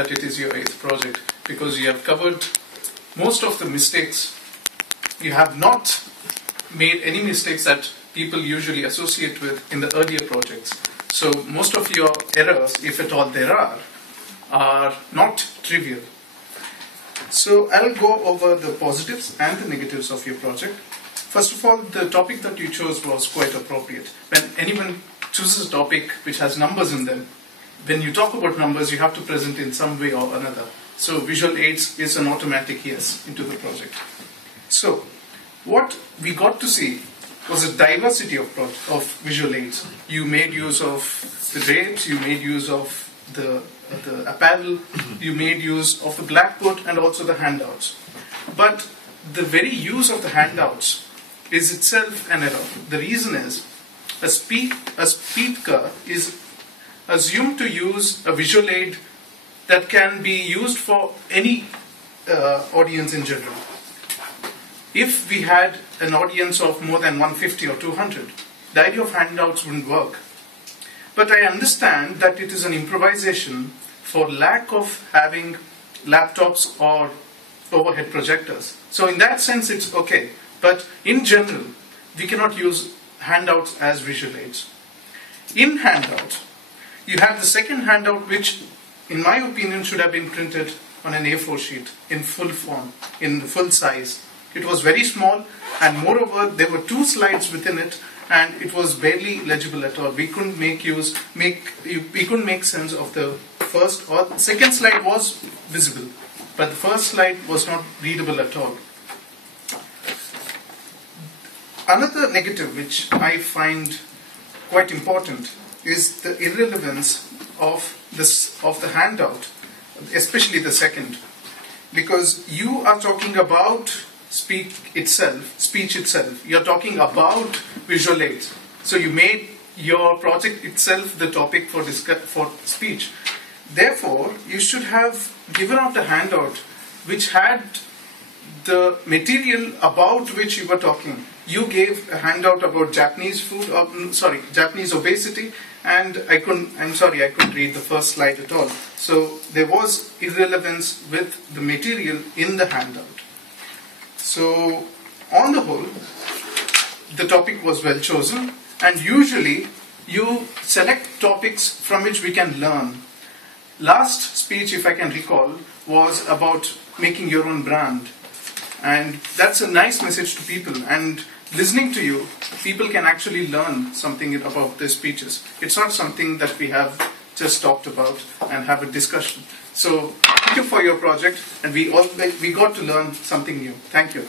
that it is your 8th project, because you have covered most of the mistakes. You have not made any mistakes that people usually associate with in the earlier projects. So most of your errors, if at all there are not trivial. So I'll go over the positives and the negatives of your project. First of all, the topic that you chose was quite appropriate. When anyone chooses a topic which has numbers in them, when you talk about numbers, you have to present in some way or another. So visual aids is an automatic yes into the project. So what we got to see was a diversity of visual aids. You made use of the drapes, you made use of the apparel, you made use of the blackboard and also the handouts. But the very use of the handouts is itself an error. The reason is a speaker is assumed to use a visual aid that can be used for any audience in general. If we had an audience of more than 150 or 200, the idea of handouts wouldn't work. But I understand that it is an improvisation for lack of having laptops or overhead projectors. So in that sense, it's okay. But in general, we cannot use handouts as visual aids. In handouts, you have the second handout, which, in my opinion, should have been printed on an A4 sheet in full form, in full size. It was very small, and moreover, there were 2 slides within it, and it was barely legible at all. We couldn't make sense of the first or second slide was visible, but the first slide was not readable at all. Another negative which I find quite important is the irrelevance of the handout, especially the second, because you are talking about speech itself. You're talking about visual aids. So you made your project itself the topic for speech. Therefore, you should have given out a handout which had the material about which you were talking. You gave a handout about Japanese food, Japanese obesity, and I couldn't read the first slide at all. So there was irrelevance with the material in the handout. So on the whole, the topic was well chosen, and usually you select topics from which we can learn. Last speech, if I can recall, was about making your own brand, and that's a nice message to people, and listening to you, people can actually learn something about their speeches. It's not something that we have just talked about and have a discussion. So thank you for your project, and we got to learn something new. Thank you.